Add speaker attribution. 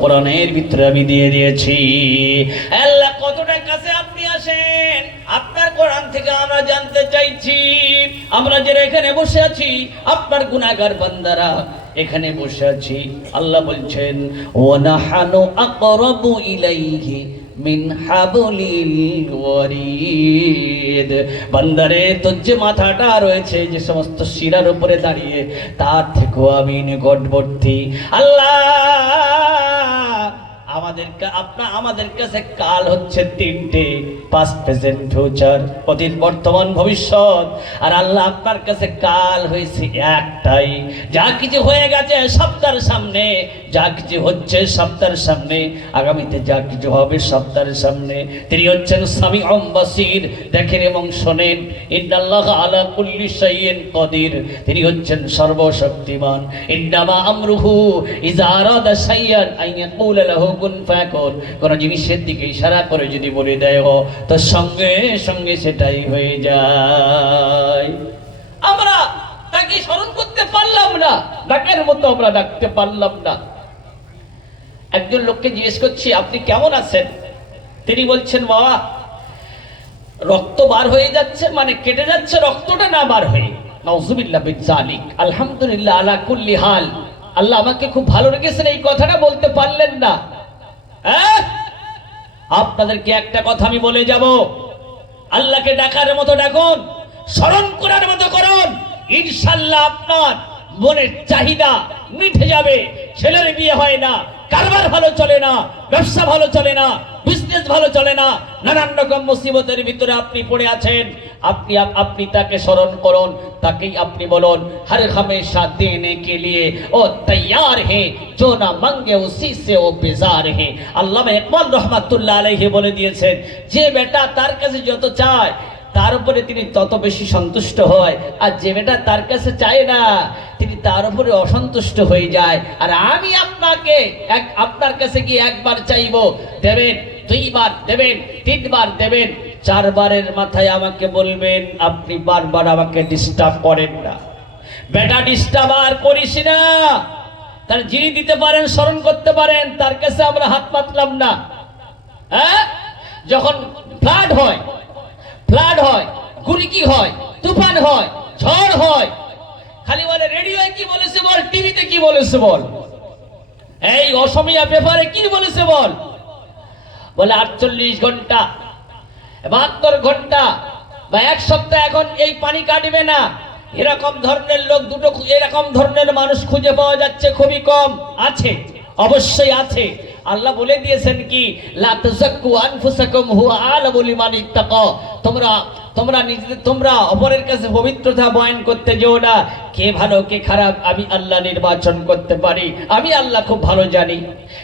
Speaker 1: কোরআনের ভিতরে আমি দিয়ে দিয়েছি। আল্লাহ, কতটা কাছে আপনি আসেন? আপনার কোরআন থেকে আমরা জানতে চাইছি। আমরা যারা এখানে বসে আছি, আপনার গুনাহগার বান্দারা এখানে বসে আছি। আল্লাহ বলছেন ওয়ানাহানু আকরাবু ইলাইহি মিন হাবলিল ওয়ারিদ। বান্দারে, তোর যে মাথাটা রয়েছে, যে সমস্ত শিরার উপরে দাঁড়িয়ে, তার থেকেও আমি নিকটবর্তী। আল্লাহ আমাদের কা- আপনা আমাদের কাছে কাল হচ্ছে তিনটে পাস্ট প্রেজেন্ট ফিউচার অতীত, বর্তমান, ভবিষ্যৎ। আর আল্লাহ আপনার কাছে কাল হয়েছে একটাই। যা কিছু হয়ে গেছে সপ্তাহের সামনে, যা কিছু হচ্ছে সপ্তাহের সামনে। আগামীতে যা কিছু হবে সপ্তাহের সামনে। তিনি হচ্ছেন স্বামী বাসির, দেখেন এবং শোনেন। ইন্দাল্লাহ আলা কুল্লি শাইইন কদির। তিনি হচ্ছেন সর্বশক্তিমান। ইন্দামা আমরুহু ইজা আরাদা শাইয়ান আন ইয়াকুলা লাহু কুন ফায়াকুন কোন জিনিসের দিকে ইশারা করে যদি বলে দেয় তো সঙ্গে সঙ্গে সেটাই হয়ে যায়। আমরা তাকে স্মরণ করতে পারলাম না, ডাকের মতো আমরা ডাকতে পারলাম না। একজন লোককে জিজ্ঞেস করছি, আপনি কেমন আছেন? তিনি বলছেন, বাবা, রক্ত বার হয়ে যাচ্ছে মানে কেটে যাচ্ছে, রক্তটা না বার হয়ে। আলহামদুলিল্লাহ আল্লাহ আমাকে খুব ভালো রেখেছেন, এই কথাটা বলতে পারলেন না। হ্যাঁ? আপনাদেরকে একটা কথা আমি বলে যাব আল্লাহকে ডাকার মতো ডাকুন, স্মরণ করার মতো করুন, ইনশাল্লাহ আপনার মনের চাহিদা মিঠে যাবে, ছেলের বিয়ে হয় না কারবার ভালো চলে না, ব্যবসা ভালো চলে না বিজনেস ভালো চলে না, নানান রকম মুসিবতের ভিতরে আপনি পড়ে আছেন। আপনি আপনি তাকে স্মরণ করুন, তাকেই আপনি বলুন, হর হমেশা দেনে কে লিয়ে ও তৈয়ার হে জো না মঙ্গে উসি সে ও বেজার হে। আল্লাহ ইকবাল রহমাতুল্লাহ আলাইহি বলে দিয়েছেন, যে বেটা তার কাছে যত চায়, তার উপরে তিনি তত বেশি সন্তুষ্ট হয়, আর যে বেটা তার কাছে চায় না তিনি তার উপরে অসন্তুষ্ট হয়ে যায়, আর আমি আপনাকে এক, আপনার কাছে গিয়ে একবার চাইব, দেবেন, দুইবার দেবেন, তিনবার দেবেন, চারবারের মাথায় আমাকে বলবেন, আপনি বারবার আমাকে ডিস্টার্ব করেন না। বেটা ডিস্টার্ব আর করিস না। তার যিনি দিতে পারেন, স্মরণ করতে পারেন, তার কাছে আমরা হাত পাতলাম না। হ্যাঁ? যখন ফ্লাড হয় ফ্লাড হয় গুরিকি হয়, তুফান হয়, ঝড় হয় খালি বলে রেডিওয়ে কি বলেছে বল, টিভিতে কি বলেছে বল? এই অসমীয়া পেপারে কি বলেছে বল? বলে আটচল্লিশ ঘণ্টা, বাহাত্তর ঘণ্টা বা এক সপ্তাহ এখন এই পানি কাটবে না। এরকম ধরনের লোক দুটো এরকম ধরনের মানুষ খুঁজে পাওয়া যাচ্ছে, খুবই কম। আছে, অবশ্যই আছে। আল্লাহ বলে দিয়েছেন কি তোমরা তোমরা নিজেদের তোমরা অপরের কাছে পবিত্রতা বয়ন করতে যেও না। কে ভালো, কে খারাপ, আমি আল্লাহ নির্বাচন করতে পারি। আমি আল্লাহ খুব ভালো জানি।